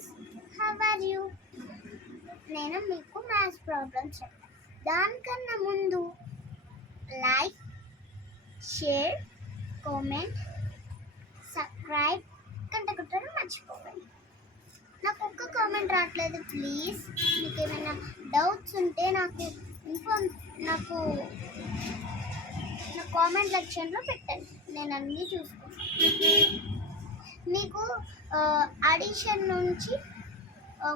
Friends, how are you? నేను మీకు maths problems చెప్తాను. దానికన్నా ముందు లైక్, షేర్, కామెంట్, సబ్స్క్రైబ్, గంట కొట్టడం మర్చిపోకండి. నాకు ఒక్క కామెంట్ రావట్లేదు. ప్లీజ్ మీకు ఏమైనా డౌట్స్ ఉంటే నాకు నా కామెంట్ సెక్షన్లో పెట్టండి. నేను అన్నీ చూసుకుంటాను. మీకు అడిషన్ నుంచి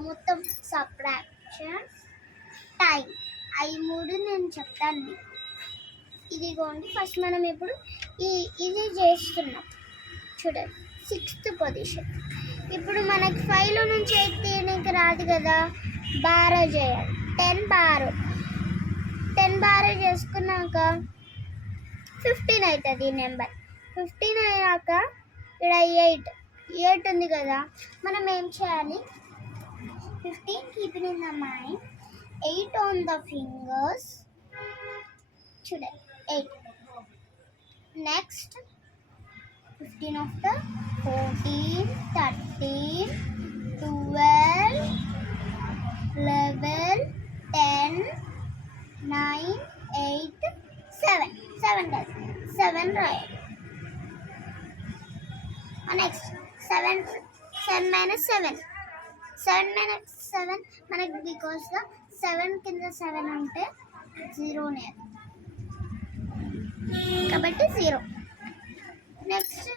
మొత్తం సబ్ట్రాక్షన్, టైం, అవి మూడు నేను చెప్తాను మీకు. ఇదిగోండి, ఫస్ట్ మనం ఇప్పుడు ఇది చేస్తున్నాం చూడండి. 6th position. ఇప్పుడు మనకి 5లో నుంచి 8 తీయడానికి రాదు కదా, బారో చేయాలి. 10 బారో చేసుకున్నాక 15 అవుతుంది ఈ నెంబర్. 15 అయ్యాక ఇక్కడ 8 ఉంది కదా, మనం ఏం చేయాలి? 15 keeping in the mind, 8 on the fingers. చూడండి 8. Next 15 after 14, 13, 12, 11, 10, 9, 8, 7. 7 రాయాలి. Next 7 minus 7. 7 minus 7 మనకి బికాస్ 7 కింద 7 ఉంటే 0 కాబట్టి 0. Next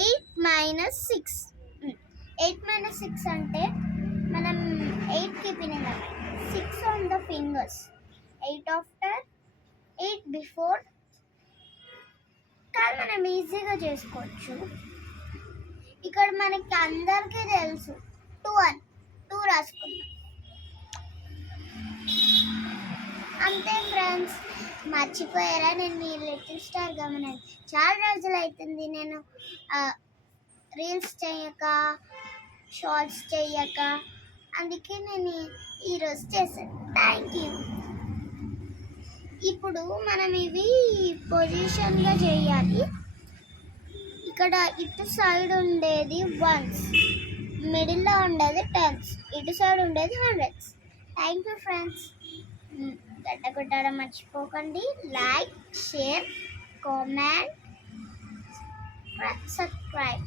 8 minus 6. 8 minus 6 అంటే మనం 8 keeping in the mind, 6 on the fingers, 8 after, 8 before. కానీ మనం ఈజీగా చేసుకోవచ్చు. ఇక్కడ మనకి అందరికీ తెలుసు 2 రాసుకున్నాం. అంతే ఫ్రెండ్స్. మర్చిపోయారా? నేను మీ లిటిల్ స్టార్ గమనండి. చాలా రోజులు అవుతుంది నేను రీల్స్ చేయక, షార్ట్స్ చేయక. అందుకే నేను ఈరోజు చేశాను. Thank you. ఇప్పుడు మనం ఇవి పొజిషన్గా చేయాలి. ఇక్కడ ఇటు సైడ్ ఉండేది వన్స్, మిడిల్లో ఉండేది టెన్స్, ఇటు సైడ్ ఉండేది హండ్రెడ్స్. Thank you friends. గంట కొట్టడం మర్చిపోకండి. Like, share, comment, subscribe.